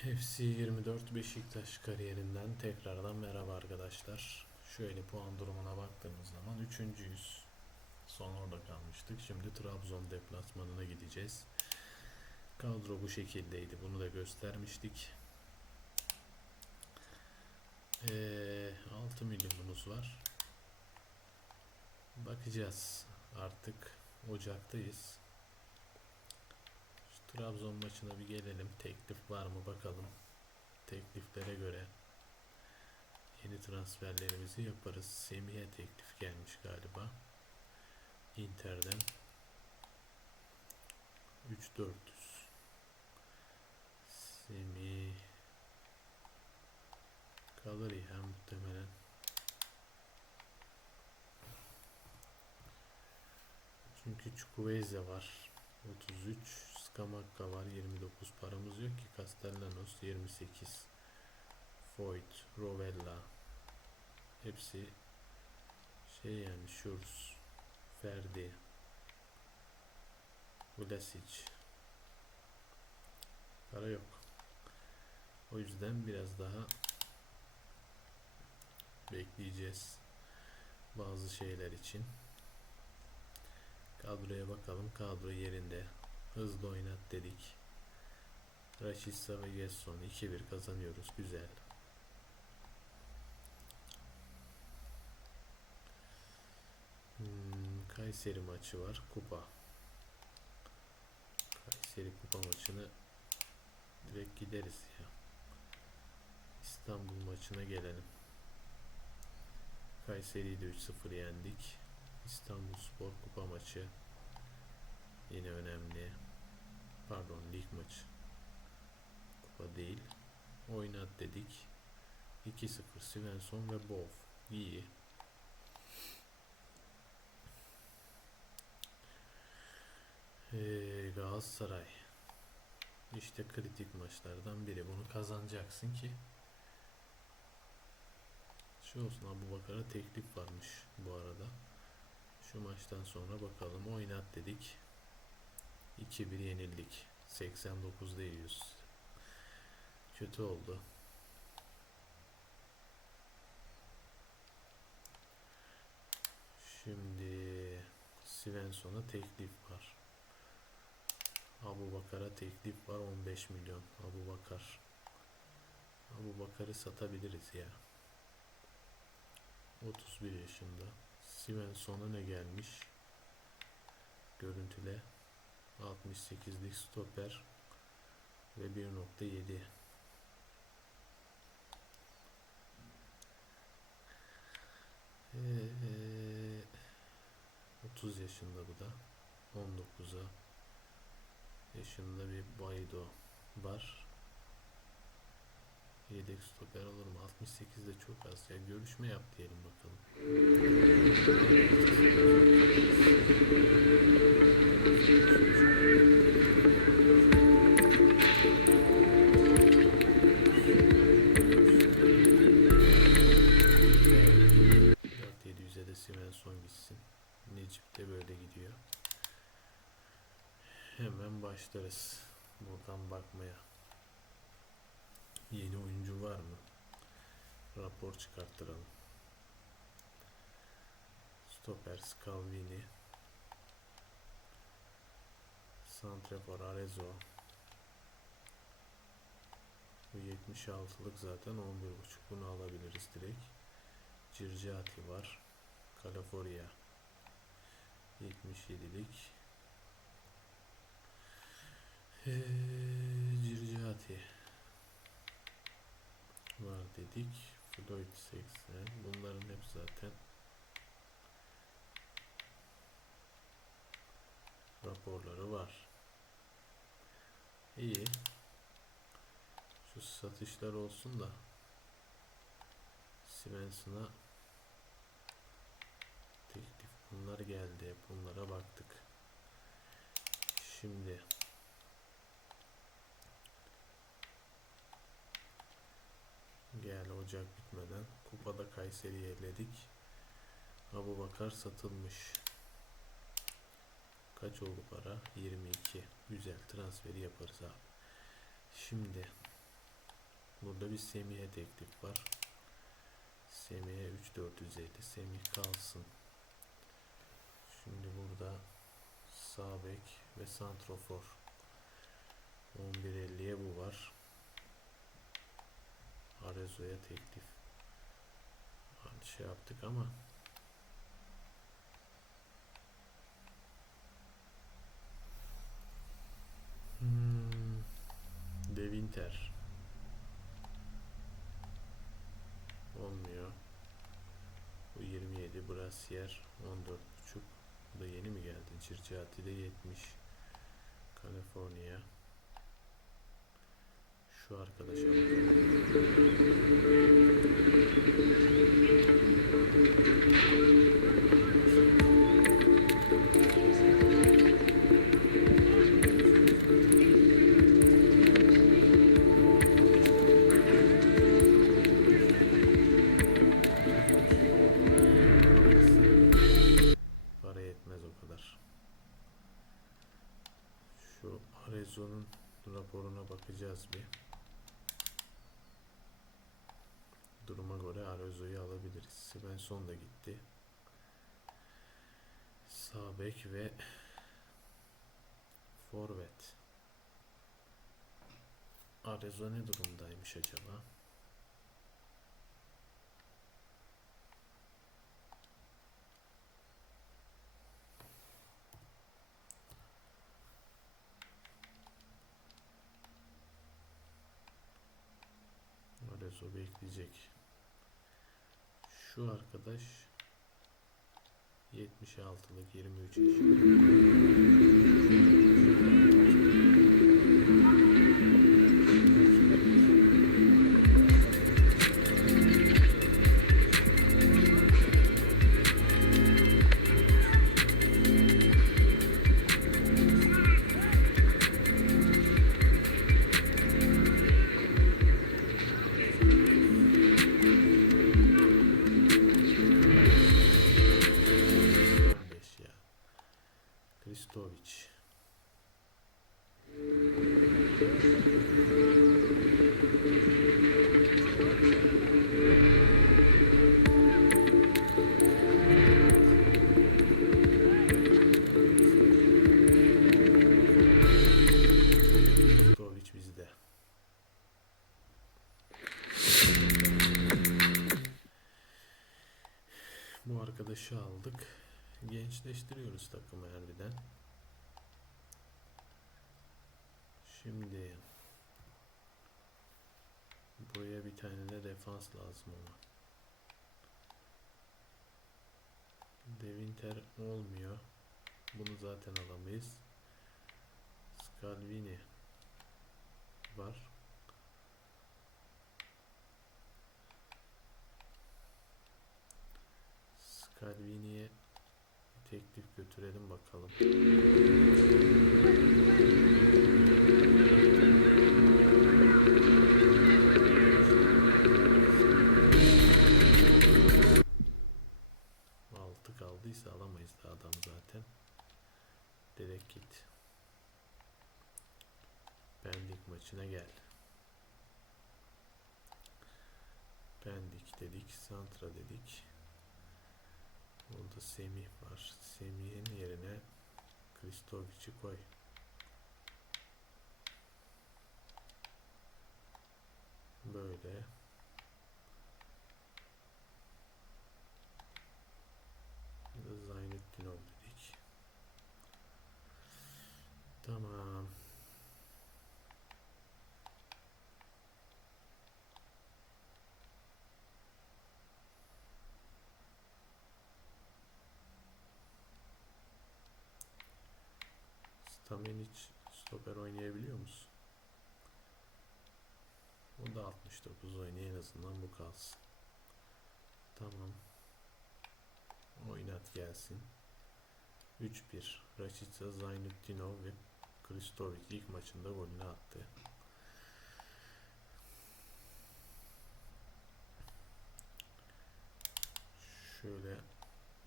FC 24 Beşiktaş kariyerinden tekrardan merhaba arkadaşlar. Şöyle puan durumuna baktığımız zaman üçüncüyüz. Son orada kalmıştık. Şimdi Trabzon deplasmanına gideceğiz. Kadro bu şekildeydi. Bunu da göstermiştik. Ee, 6 milyonumuz var. Bakacağız. Artık Ocak'tayız. Trabzon maçına bir gelelim. Teklif var mı bakalım. Tekliflere göre yeni transferlerimizi yaparız. Semih'e teklif gelmiş galiba. Inter'den 3400 Semih kalır ya muhtemelen. Çünkü Çukuveze var. 33 Skamakka var 29 paramız yok ki. Castellanos 28 Foyt Rovella. Hepsi şey yani Schurz Ferdi Vlasic. Para yok. O yüzden biraz daha bekleyeceğiz bazı şeyler için. Kadroya bakalım. Kadro yerinde. Hızlı oynat dedik. Rashica ve Gesson 2-1 kazanıyoruz. Güzel. Hmm, Kayseri maçı var. Kupa. Kayseri kupa maçını direkt gideriz ya. İstanbul maçına gelelim. Kayseri'yi de 3-0 yendik. İstanbul Spor Kupa maçı yine önemli. Pardon lig maçı. Kupa değil. Oynat dedik. 2-0 Svensson ve Bov. İyi. Ee, Galatasaray. İşte kritik maçlardan biri. Bunu kazanacaksın ki şu olsun Abu Bakar'a teklif varmış bu arada. Şu maçtan sonra bakalım oynat dedik. 2-1 yenildik. 89'da yiyoruz. Kötü oldu. Şimdi Svensson'a teklif var. Abu Bakar'a teklif var 15 milyon. Abu Bakar. Abu Bakar'ı satabiliriz ya. 31 yaşında. Svensson'a ne gelmiş? Görüntüle 68'lik stoper ve 1.7 ee, 30 yaşında bu da. 19'a yaşında bir Baydo var yedek stoper olur mu 68 de çok az ya görüşme yap diyelim bakalım Dört 700'e de Svensson gitsin. Necip de böyle gidiyor. Hemen başlarız. Buradan bakmaya. Yeni oyuncu var mı? Rapor çıkarttıralım. Stoper Scalvini. Santrafor Arezzo. Bu 76'lık zaten 11.5 bunu alabiliriz direkt. Circati var. Calaforia 77'lik. Ee, Circati var dedik. Floyd 80. Bunların hep zaten raporları var. İyi. Şu satışlar olsun da Svensson'a teklif. Bunlar geldi. Bunlara baktık. Şimdi gel Ocak bitmeden kupada Kayseri'yi eledik. Abu Bakar satılmış. Kaç oldu para? 22. Güzel transferi yaparız abi. Şimdi Burada bir Semih'e teklif var. Semih'e 3450. Semih kalsın. Şimdi burada sağ bek ve santrofor. 11.50'ye bu var. Arezo'ya teklif. Hani şey yaptık ama Hmm. De Winter. Olmuyor. Bu 27 Brasier 14.5. Bu da yeni mi geldi? Circiati de 70. California. Şu arkadaşa bakalım. Arezzo'nun raporuna bakacağız bir. Duruma göre Arezzo'yu alabiliriz. Svensson da gitti. Sağ bek ve forvet. Arezzo ne durumdaymış acaba? Bekleyecek. Şu arkadaş 76'lık 23 yaşında. Şimdi buraya bir tane de defans lazım ama. De Winter olmuyor. Bunu zaten alamayız. Scalvini var. Scalvini'ye teklif götürelim bakalım. Git. Pendik maçına gel. Pendik dedik, Santra dedik. Burada Semih var. Semih'in yerine Kristovic'i koy. Böyle. Burada Zaynettinov dedik. Tamam. Stamenic stoper oynayabiliyor musun? O da 69 oynuyor en azından bu kalsın. Tamam. Oynat gelsin. 3-1. Rashica Zaynutdinov ve Kristovic ilk maçında golünü attı. Şöyle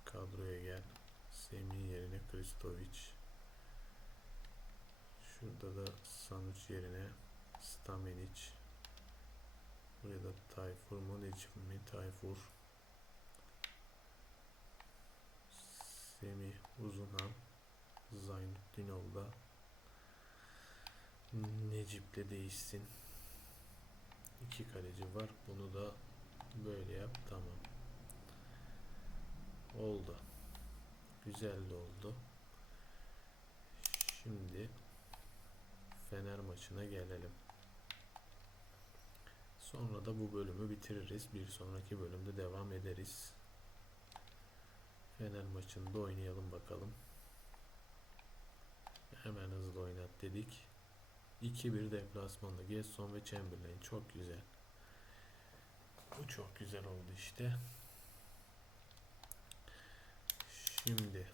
kadroya gel. Semih yerine Kristovic. Şurada da Sanuc yerine Stamenic. Vedat Tayfur mu Necip mi Tayfur Semih Uzunhan Zaynuddinov da Necip'le değişsin. İki kaleci var. Bunu da böyle yap. Tamam. Oldu. Güzel de oldu. Şimdi Fener maçına gelelim. Sonra da bu bölümü bitiririz. Bir sonraki bölümde devam ederiz. Fener maçında oynayalım bakalım. Hemen hızlı oynat dedik. 2-1 deplasmanda Gesson ve Chamberlain çok güzel. Bu çok güzel oldu işte. Şimdi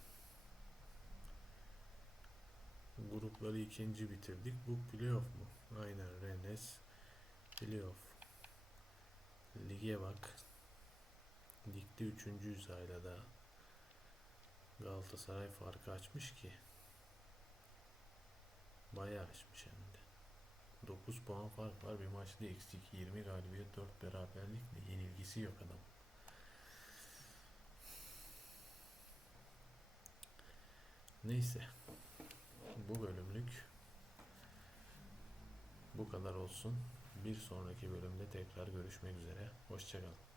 grupları ikinci bitirdik. Bu playoff mu? Aynen Rennes playoff. Lige bak. Ligde üçüncüyüz hala da. Galatasaray farkı açmış ki. Bayağı açmış hem de. 9 puan fark var. Bir maçta eksik. 20 galibiyet 4 beraberlik de yenilgisi yok adam. Neyse. Bu bölümlük bu kadar olsun. Bir sonraki bölümde tekrar görüşmek üzere. Hoşçakalın.